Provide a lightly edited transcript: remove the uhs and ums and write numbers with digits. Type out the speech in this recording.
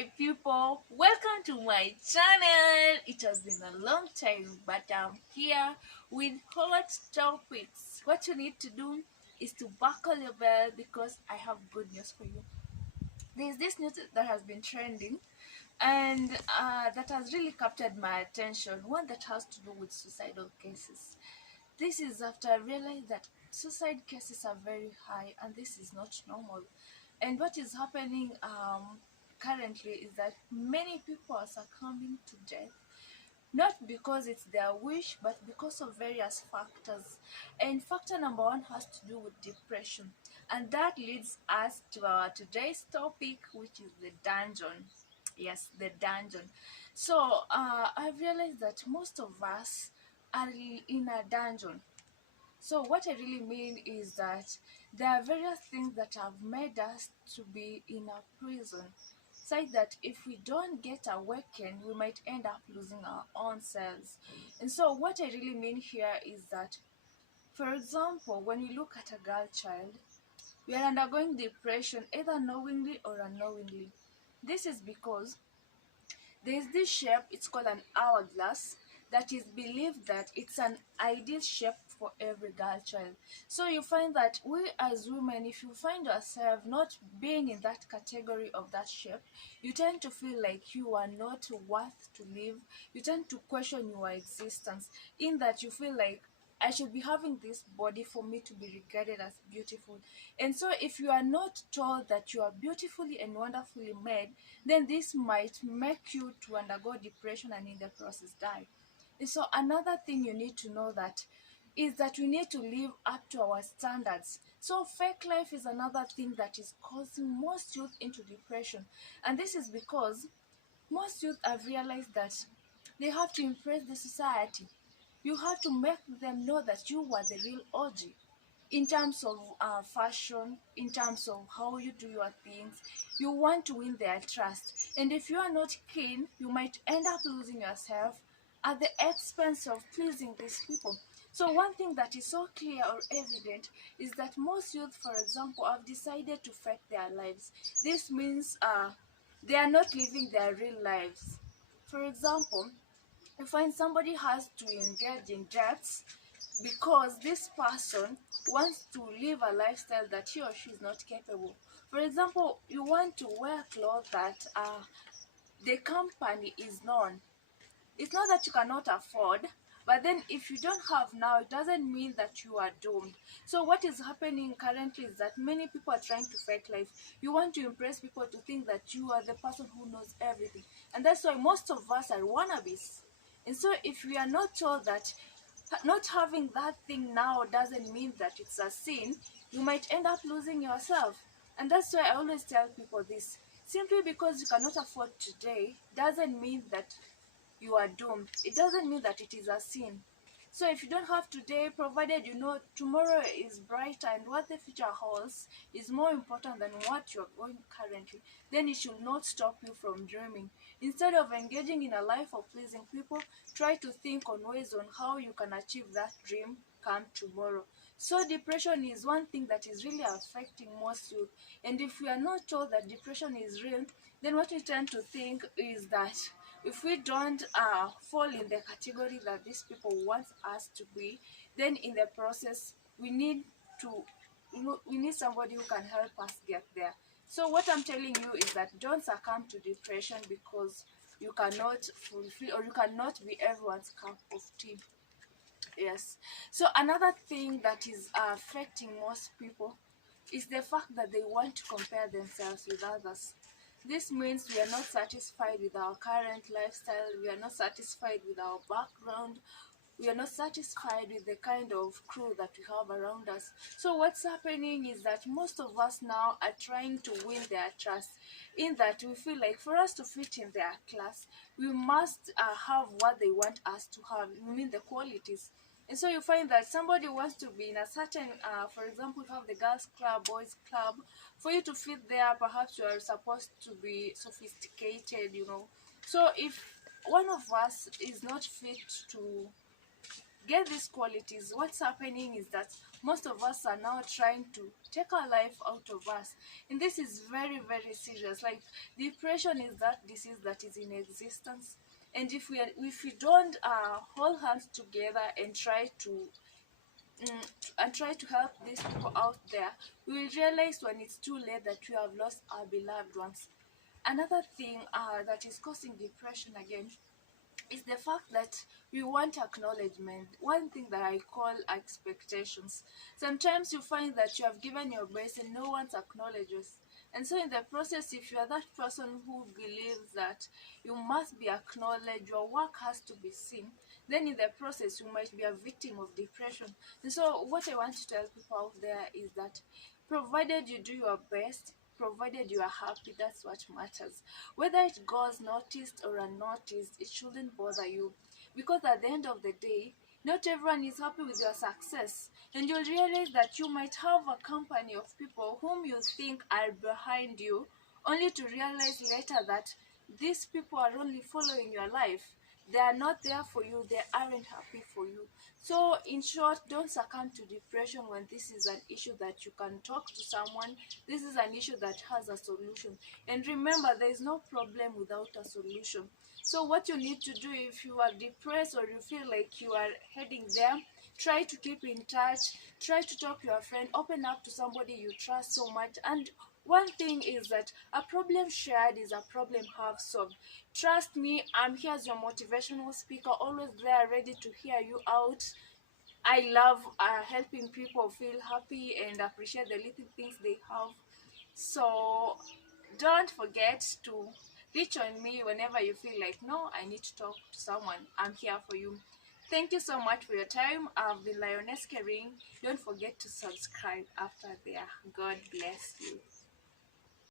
my people, welcome to my channel. It has been a long time, but I'm here with hot topics. What you need to do is to buckle your belt because I have good news for you. There's this news that has been trending and that has really captured my attention, one that has to do with suicidal cases. This is after I realized that suicide cases are very high and this is not normal. And what is happening currently is that many people are succumbing to death, not because it's their wish, but because of various factors. And factor number one has to do with depression. And that leads us to our today's topic, which is the dungeon. Yes, the dungeon. So I've realized that most of us are in a dungeon. So what I really mean is that there are various things that have made us to be in a prison, such that if we don't get awakened, we might end up losing our own selves. And so what I really mean here is that, for example, when you look at a girl child, we are undergoing depression either knowingly or unknowingly. This is because there's this shape, it's called an hourglass, that is believed that it's an ideal shape for every girl child. So you find that we as women, if you find yourself not being in that category of that shape, you tend to feel like you are not worth to live. You tend to question your existence, in that you feel like I should be having this body for me to be regarded as beautiful. And so, if you are not told that you are beautifully and wonderfully made, then this might make you to undergo depression and in the process die. And so, another thing you need to know that is that we need to live up to our standards. So, fake life is another thing that is causing most youth into depression. And this is because most youth have realized that they have to impress the society. You have to make them know that you are the real OG in terms of fashion, in terms of how you do your things. You want to win their trust. And if you are not keen, you might end up losing yourself at the expense of pleasing these people. So one thing that is so clear or evident is that most youth, for example, have decided to fake their lives. This means they are not living their real lives. For example, you find somebody has to engage in drugs because this person wants to live a lifestyle that he or she is not capable. For example, you want to wear clothes that the company is known. It's not that you cannot afford, but then if you don't have now, it doesn't mean that you are doomed. So what is happening currently is that many people are trying to fake life. You want to impress people to think that you are the person who knows everything, and that's why most of us are wannabes. And so if we are not told that not having that thing now doesn't mean that it's a sin, you might end up losing yourself. And that's why I always tell people this: simply because you cannot afford today doesn't mean that you are doomed. It doesn't mean that it is a sin. So if you don't have today, provided you know tomorrow is brighter and what the future holds is more important than what you're going currently, then it should not stop you from dreaming. Instead of engaging in a life of pleasing people, try to think on ways on how you can achieve that dream come tomorrow. So depression is one thing that is really affecting most youth. And if we are not told that depression is real, then what we tend to think is that if we don't fall in the category that these people want us to be, then in the process we need to, we need somebody who can help us get there. So what I'm telling you is that don't succumb to depression because you cannot fulfill or you cannot be everyone's cup of tea. Yes. So another thing that is affecting most people is the fact that they want to compare themselves with others. This means we are not satisfied with our current lifestyle, we are not satisfied with our background, we are not satisfied with the kind of crew that we have around us. So what's happening is that most of us now are trying to win their trust, in that we feel like for us to fit in their class, we must have what they want us to have, I mean the qualities. And so you find that somebody wants to be in a certain, for example, you have the girls club, boys club. For you to fit there, perhaps you are supposed to be sophisticated. So if one of us is not fit to get these qualities, what's happening is that most of us are now trying to take our life out of us, and this is very, very serious. Like, depression is that disease that is in existence, and if we don't hold hands together and try to help these people out there, we will realize when it's too late that we have lost our beloved ones. Another thing that is causing depression again is the fact that we want acknowledgement. One thing that I call expectations. Sometimes you find that you have given your best and no one acknowledges. And so, in the process, if you are that person who believes that you must be acknowledged, your work has to be seen, then in the process, you might be a victim of depression. And so, what I want to tell people out there is that provided you do your best, provided you are happy, that's what matters. Whether it goes noticed or unnoticed, it shouldn't bother you, because at the end of the day, not everyone is happy with your success, and you'll realize that you might have a company of people whom you think are behind you, only to realize later that these people are only following your life. They are not there for you, they aren't happy for you. So, in short, don't succumb to depression when this is an issue that you can talk to someone. This is an issue that has a solution. And remember, there is no problem without a solution. So, what you need to do if you are depressed or you feel like you are heading there, try to keep in touch, try to talk to your friend, open up to somebody you trust so much. And one thing is that a problem shared is a problem half solved. Trust me, I'm here as your motivational speaker, always there ready to hear you out. I love helping people feel happy and appreciate the little things they have. So don't forget to reach on me whenever you feel like, no, I need to talk to someone. I'm here for you. Thank you so much for your time. I've been Lioness Kering. Don't forget to subscribe after there. God bless you.